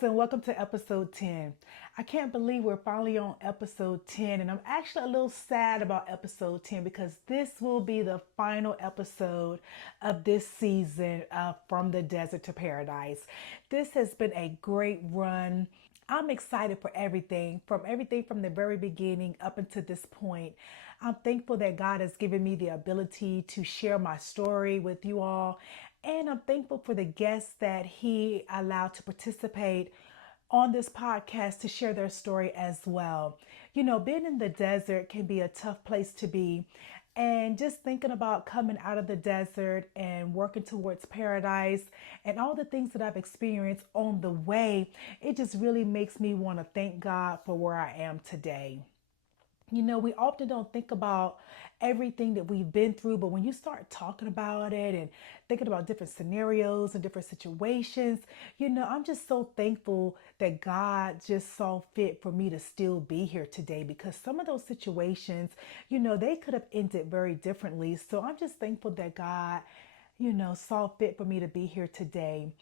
guys, and welcome to episode 10. I can't believe we're finally on episode 10, and I'm actually a little sad about episode 10 because this will be the final episode of this season of From the Desert to Paradise. This has been a great run. I'm excited for everything from the very beginning up until this point. I'm thankful that God has given me the ability to share my story with you all. And I'm thankful for the guests that He allowed to participate on this podcast to share their story as well. You know, being in the desert can be a tough place to be. And just thinking about coming out of the desert and working towards paradise and all the things that I've experienced on the way, it just really makes me want to thank God for where I am today. You know, we often don't think about everything that we've been through, but when you start talking about it and thinking about different scenarios and different situations, you know, I'm just so thankful that God just saw fit for me to still be here today because some of those situations, you know, they could have ended very differently. So I'm just thankful that God, you know, saw fit for me to be here today.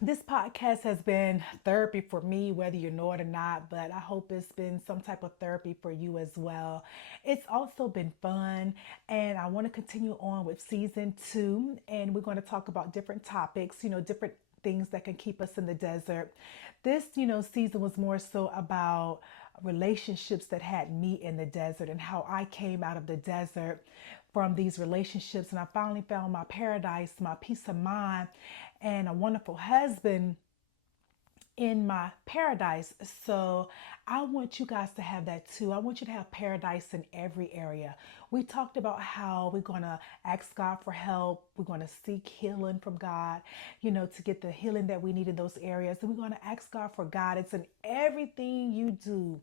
This podcast has been therapy for me, whether you know it or not, but I hope it's been some type of therapy for you as well. It's also been fun, and I want to continue on with season two, and we're going to talk about different topics, you know, different things that can keep us in the desert. This, you know, season was more so about relationships that had me in the desert and how I came out of the desert from these relationships and I finally found my paradise, my peace of mind, and a wonderful husband in my paradise. So I want you guys to have that too. I want you to have paradise in every area. We talked about how we're going to ask God for help. We're going to seek healing from God, you know, to get the healing that we need in those areas. And we're going to ask God for guidance in everything you do.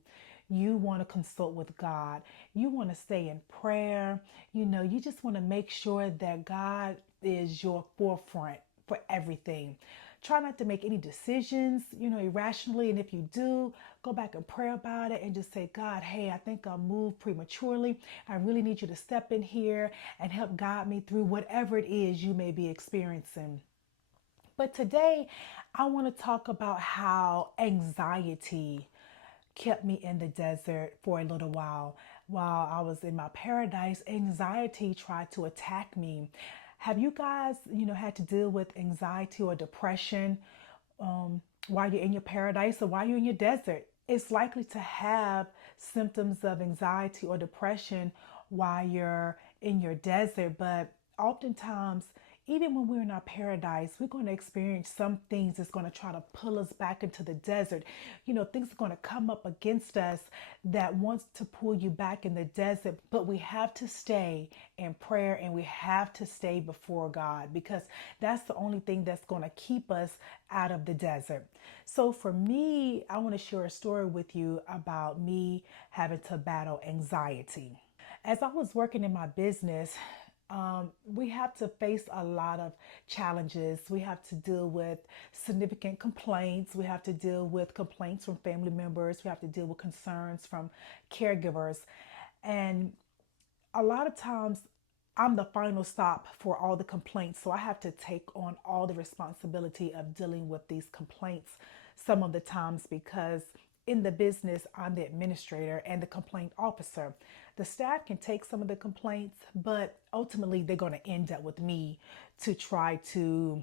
You want to consult with God. You want to stay in prayer. You know, you just want to make sure that God is your forefront for everything. Try not to make any decisions, you know, irrationally. And if you do, go back and pray about it and just say, God, hey, I think I moved prematurely. I really need you to step in here and help guide me through whatever it is you may be experiencing. But today, I want to talk about how anxiety kept me in the desert for a little while. While I was in my paradise, anxiety tried to attack me. Have you guys, you know, had to deal with anxiety or depression while you're in your paradise or while you're in your desert? It's likely to have symptoms of anxiety or depression while you're in your desert, but oftentimes, even when we're in our paradise, we're going to experience some things that's going to try to pull us back into the desert. You know, things are going to come up against us that wants to pull you back in the desert, but we have to stay in prayer and we have to stay before God because that's the only thing that's going to keep us out of the desert. So for me, I want to share a story with you about me having to battle anxiety. As I was working in my business, we have to face a lot of challenges. We have to deal with significant complaints. We have to deal with complaints from family members. We have to deal with concerns from caregivers. And a lot of times, I'm the final stop for all the complaints. So I have to take on all the responsibility of dealing with these complaints some of the times because in the business, I'm the administrator and the complaint officer. The staff can take some of the complaints, but ultimately they're going to end up with me to try to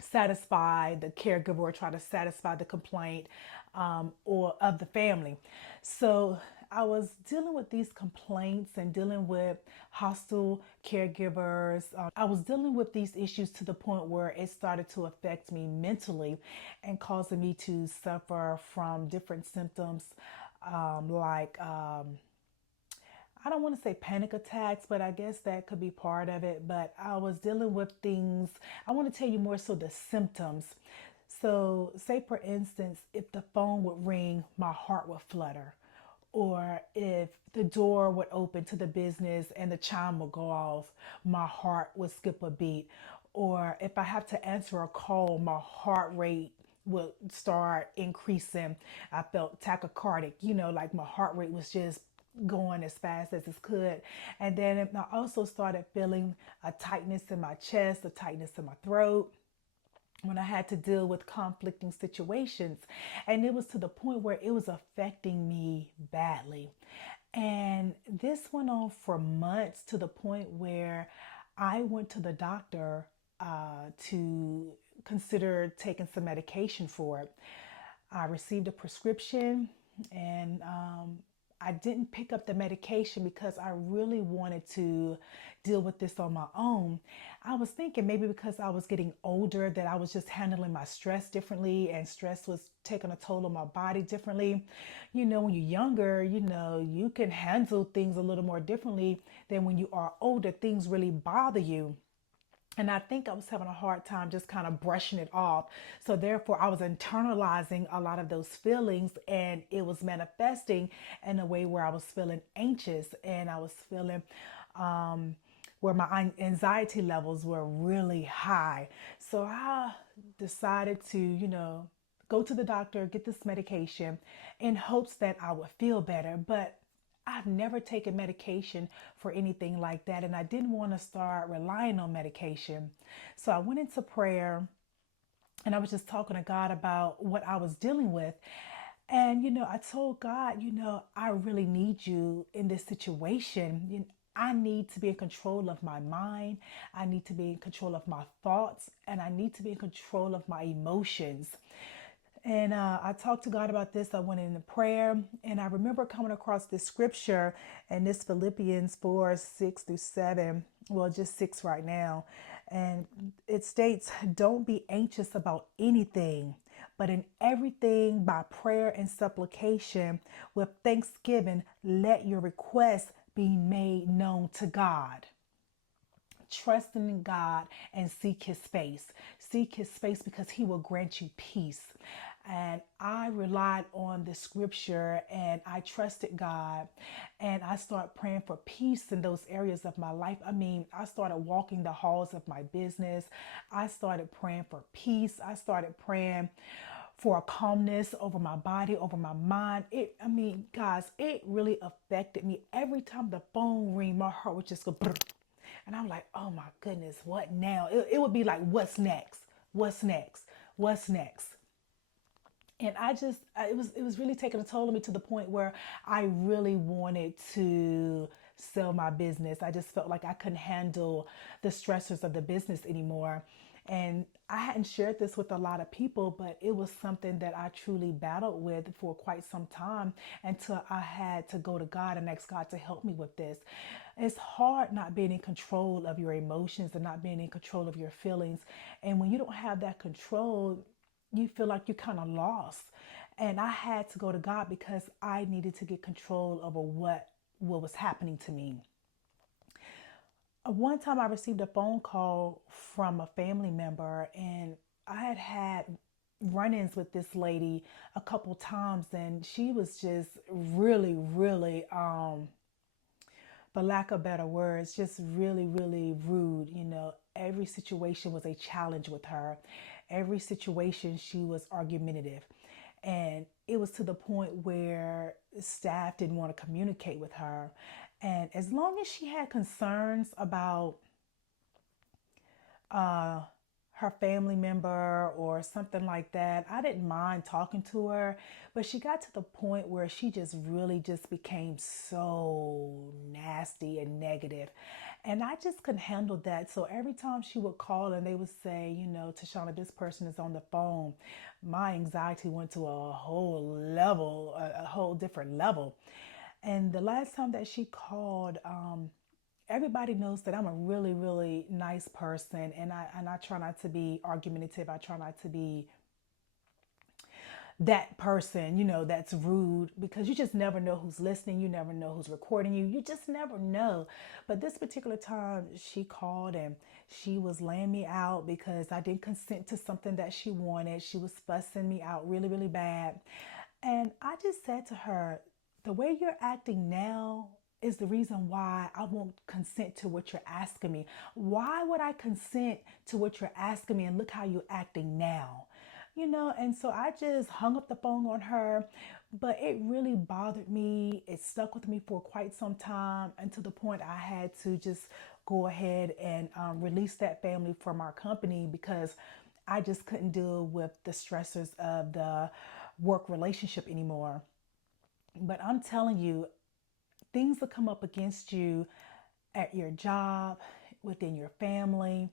satisfy the caregiver or try to satisfy the complaint or of the family. So I was dealing with these complaints and dealing with hostile caregivers. I was dealing with these issues to the point where it started to affect me mentally and causing me to suffer from different symptoms like I don't want to say panic attacks, but I guess that could be part of it. But I was dealing with things, I want to tell you more so the symptoms. So, say for instance, if the phone would ring, my heart would flutter. Or if the door would open to the business and the chime would go off, my heart would skip a beat. Or if I have to answer a call, my heart rate would start increasing. I felt tachycardic, you know, like my heart rate was just going as fast as it could. And then I also started feeling a tightness in my chest, a tightness in my throat. when I had to deal with conflicting situations. And it was to the point where it was affecting me badly. And this went on for months to the point where I went to the doctor to consider taking some medication for it. I received a prescription and I didn't pick up the medication because I really wanted to deal with this on my own. I was thinking maybe because I was getting older that I was just handling my stress differently and stress was taking a toll on my body differently. You know, when you're younger, you know, you can handle things a little more differently than when you are older. Things really bother you. And I think I was having a hard time just kind of brushing it off. So therefore, I was internalizing a lot of those feelings and it was manifesting in a way where I was feeling anxious and I was feeling where my anxiety levels were really high. So I decided to, go to the doctor, get this medication in hopes that I would feel better. But I've never taken medication for anything like that, and I didn't want to start relying on medication. So I went into prayer and I was just talking to God about what I was dealing with. And, I told God, I really need you in this situation. I need to be in control of my mind. I need to be in control of my thoughts, and I need to be in control of my emotions. And I talked to God about this. I went into prayer, and I remember coming across this scripture, and this Philippians 4 6 through 7. Well, just 6 right now. And it states, "Don't be anxious about anything, but in everything by prayer and supplication with thanksgiving, let your requests be made known to God." Trusting in God and seek his face. Seek his face because he will grant you peace. And I relied on the scripture and I trusted God and I started praying for peace in those areas of my life. I mean, I started walking the halls of my business. I started praying for peace. I started praying for a calmness over my body, over my mind. Guys, it really affected me. Every time the phone rang, my heart would just go brr. And I'm like, oh my goodness, what now? It would be like, what's next? What's next? What's next? And it was really taking a toll on me to the point where I really wanted to sell my business. I just felt like I couldn't handle the stressors of the business anymore. And I hadn't shared this with a lot of people, but it was something that I truly battled with for quite some time until I had to go to God and ask God to help me with this. It's hard not being in control of your emotions and not being in control of your feelings. And when you don't have that control, you feel like you're kind of lost. And I had to go to God because I needed to get control over what was happening to me. One time I received a phone call from a family member, and I had had run-ins with this lady a couple times, and she was just really, really, for lack of better words, just really, really rude. Every situation was a challenge with her. Every situation she was argumentative. And it was to the point where staff didn't want to communicate with her. And as long as she had concerns about uh, her family member or something like that, I didn't mind talking to her. But she got to the point where she just really just became so nasty and negative. And I just couldn't handle that. So every time she would call and they would say, Tashana, this person is on the phone, my anxiety went to a whole level, a whole different level. And the last time that she called, everybody knows that I'm a really, really nice person, and I try not to be argumentative. I try not to be that person, that's rude, because you just never know who's listening. You never know who's recording you. You just never know. But this particular time, she called and she was laying me out because I didn't consent to something that she wanted. She was fussing me out really, really bad. And I just said to her, the way you're acting now is the reason why I won't consent to what you're asking me. Why would I consent to what you're asking me? And look how you're acting now. And so I just hung up the phone on her, but it really bothered me. It stuck with me for quite some time, and to the point I had to just go ahead and release that family from our company because I just couldn't deal with the stressors of the work relationship anymore. But I'm telling you, things will come up against you at your job, within your family,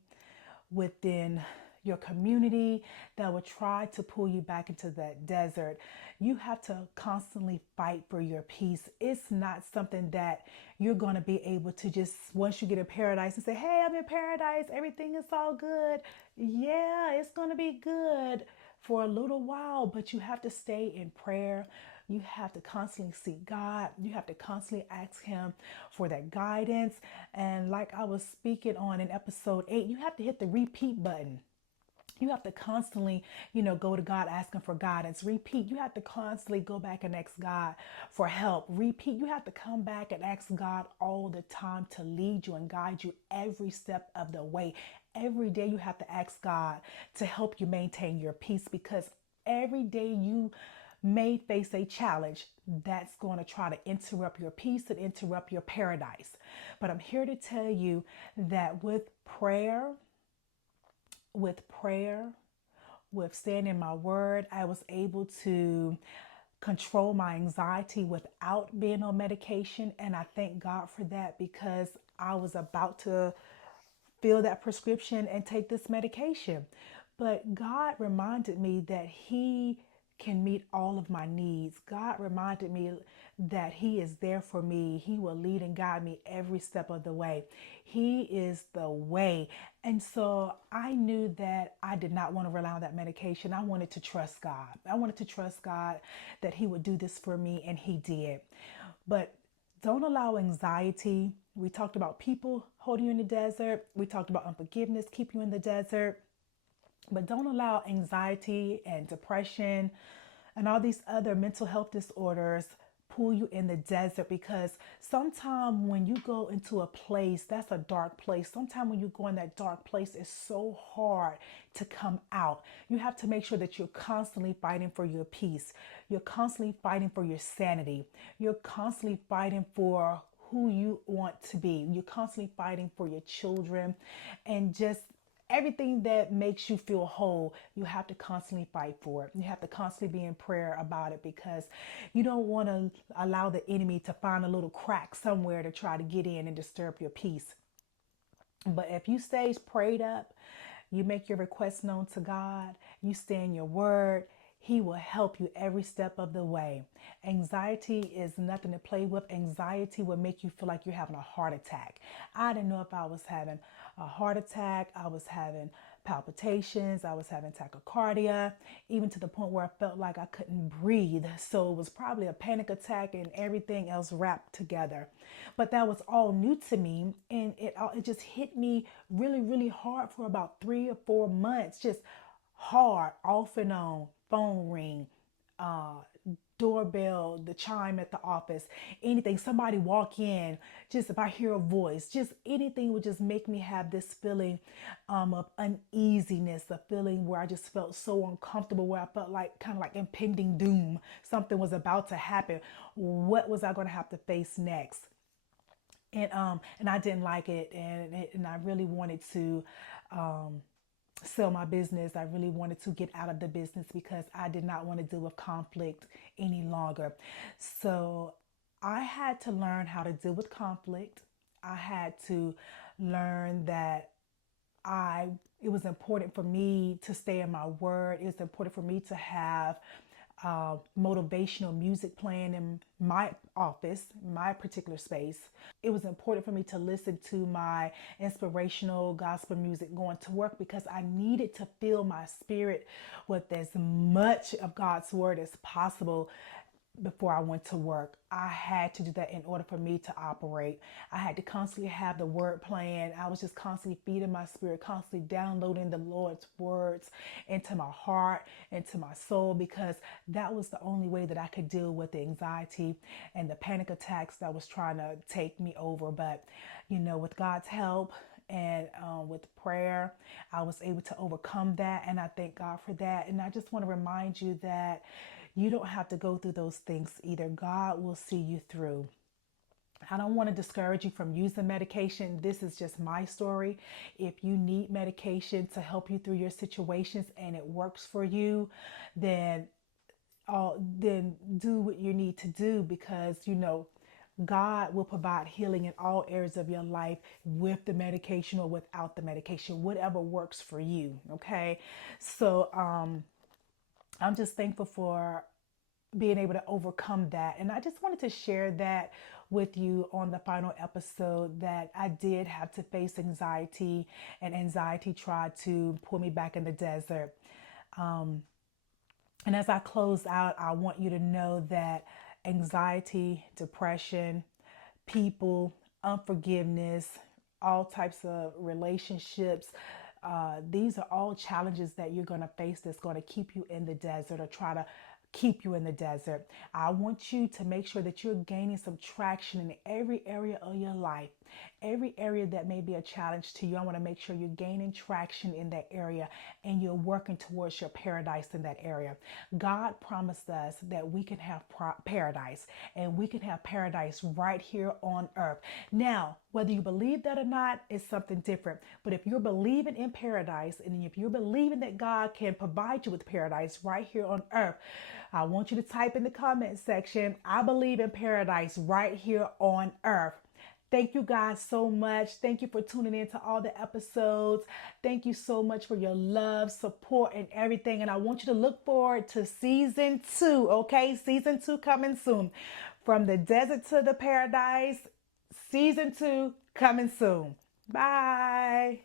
within your community that will try to pull you back into that desert. You have to constantly fight for your peace. It's not something that you're going to be able to just, once you get in paradise and say, hey, I'm in paradise, everything is all good. Yeah, it's going to be good for a little while, but you have to stay in prayer. You have to constantly seek God. You have to constantly ask Him for that guidance. And like I was speaking on in episode 8, you have to hit the repeat button. You have to constantly, go to God asking for guidance. Repeat. You have to constantly go back and ask God for help. Repeat. You have to come back and ask God all the time to lead you and guide you every step of the way. Every day you have to ask God to help you maintain your peace, because every day you may face a challenge that's going to try to interrupt your peace and interrupt your paradise. But I'm here to tell you that with prayer, with staying in my word, I was able to control my anxiety without being on medication. And I thank God for that, because I was about to fill that prescription and take this medication. But God reminded me that He can meet all of my needs. God reminded me that He is there for me. He will lead and guide me every step of the way. He is the way. And so I knew that I did not want to rely on that medication. I wanted to trust God. I wanted to trust God that He would do this for me, and He did. But don't allow anxiety. We talked about people holding you in the desert. We talked about unforgiveness, keep you in the desert. But don't allow anxiety and depression and all these other mental health disorders pull you in the desert, because sometimes when you go into a place that's a dark place, sometimes when you go in that dark place, it's so hard to come out. You have to make sure that you're constantly fighting for your peace. You're constantly fighting for your sanity. You're constantly fighting for who you want to be. You're constantly fighting for your children, and just everything that makes you feel whole. You have to constantly fight for it. You have to constantly be in prayer about it, because you don't want to allow the enemy to find a little crack somewhere to try to get in and disturb your peace. But if you stay prayed up, you make your requests known to God, you stay in your word, He will help you every step of the way. Anxiety is nothing to play with. Anxiety will make you feel like you're having a heart attack. I didn't know if I was having a heart attack. I was having palpitations. I was having tachycardia, even to the point where I felt like I couldn't breathe. So it was probably a panic attack and everything else wrapped together. But that was all new to me, and it just hit me really, really hard for about 3 or 4 months. Just hard, off and on, phone ring, uh, doorbell, the chime at the office, anything, somebody walk in, just if I hear a voice, just anything would just make me have this feeling of uneasiness, a feeling where I just felt so uncomfortable, where I felt like kind of like impending doom. Something was about to happen. What was I going to have to face next? And I didn't like it, and I really wanted to sell my business. I really wanted to get out of the business, because I did not want to deal with conflict any longer. So I had to learn how to deal with conflict. I had to learn that I it was important for me to stay in my word. It was important for me to have motivational music playing in my office, my particular space. It was important for me to listen to my inspirational gospel music going to work, because I needed to fill my spirit with as much of God's word as possible before I went to work. I had to do that in order for me to operate. I had to constantly have the word playing. I was just constantly feeding my spirit, constantly downloading the Lord's words into my heart, into my soul, because that was the only way that I could deal with the anxiety and the panic attacks that was trying to take me over. But, with God's help, and with prayer, I was able to overcome that, and I thank God for that. And I just want to remind you that you don't have to go through those things either. God will see you through. I don't want to discourage you from using medication. This is just my story. If you need medication to help you through your situations and it works for you, then then do what you need to do, because God will provide healing in all areas of your life with the medication or without the medication, whatever works for you. Okay, so I'm just thankful for being able to overcome that. And I just wanted to share that with you on the final episode, that I did have to face anxiety, and anxiety tried to pull me back in the desert. And as I close out, I want you to know that anxiety, depression, people, unforgiveness, all types of relationships, these are all challenges that you're going to face that's going to keep you in the desert or try to keep you in the desert. I want you to make sure that you're gaining some traction in every area of your life. Every area that may be a challenge to you, I want to make sure you're gaining traction in that area and you're working towards your paradise in that area. God promised us that we can have paradise, and we can have paradise right here on earth. Now, whether you believe that or not is something different. But if you're believing in paradise, and if you're believing that God can provide you with paradise right here on earth, I want you to type in the comment section, I believe in paradise right here on earth. Thank you guys so much. Thank you for tuning in to all the episodes. Thank you so much for your love, support, and everything. And I want you to look forward to season 2, okay? Season 2 coming soon. From the desert to the paradise, season 2 coming soon. Bye.